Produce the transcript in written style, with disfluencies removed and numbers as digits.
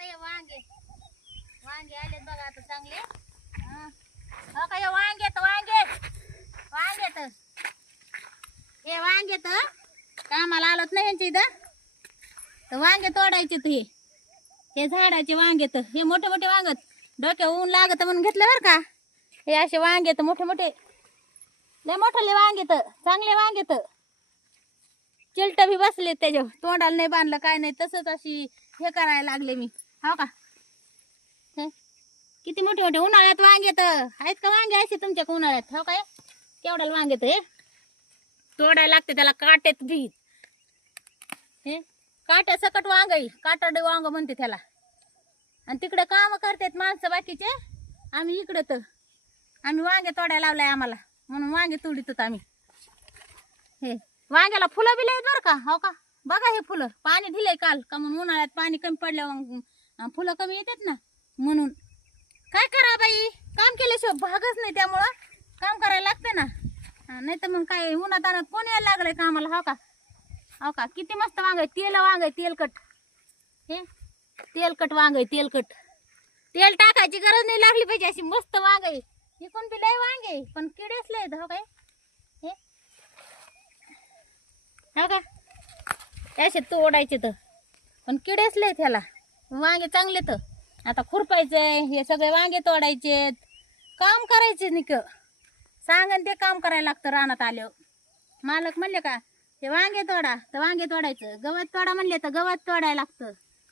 का हे वांगे वांगे आलेत बघा आता चांगले. हो का हे वांगेत वांगेत हे वांगेत कामाला आलोत ना यांच्या इथं तर वांगे तोडायचे हे झाडाचे वांगेत हे मोठे मोठे वांगत डोक्यावर ऊन लागत म्हणून घेतलं बरं का. हे असे वांगेत मोठे मोठे लय मोठे वांगेत चांगले वांगेत चिलट भी बसले त्याच्या तोंडाला नाही बांधलं काय नाही तसंच अशी हे करायला लागले मी. हो का किती मोठे मोठे उन्हाळ्यात वांगेत आहेत का वांगे असे तुमच्या उन्हाळ्यात. हो काय केवढ्याला वांगेत हे तोडायला लागते त्याला काटेत भीत हे काट्या सकट वांग काटाडे वांग म्हणते त्याला. आणि तिकडे काम करतात माणसं बाकीचे आम्ही इकडे तर आम्ही वांगे तोडायला लावलाय आम्हाला म्हणून वांगे तोडीत आम्ही. हे वांग्याला फुलं बिलं आहेत बरं का. हो का बघा हे फुलं पाणी दिलंय काल का म्हणून उन्हाळ्यात पाणी कमी पडल्यावर फुलं कमी येतात ना म्हणून. काय करा बाई काम केल्याशिवाय भागच नाही त्यामुळं काम करायला लागते ना. नाही तर मग काय उन्हात आणत कोण यायला लागलंय कामाला. हो का किती मस्त वांग आहे तेल वांग आहे तेलकट हे तेलकट वांग आहे तेलकट तेल टाकायची गरज नाही लागली पाहिजे अशी मस्त वांग आहे. इकून बी लय वांगे पण किडेच लय. हो काय हे हो का असे तोडायचे तर पण किडेच लय त्याला वांगे चांगले तर. आता खुरपायचंय हे सगळे वांगे तोडायचे काम करायचे निक सांगन ते काम करायला लागतं. रानात आल्यावर मालक म्हणले का ते वांगे तोडा तर वांगे तोडायचं गवत तोडा म्हणले तर गवत तोडायला लागतं.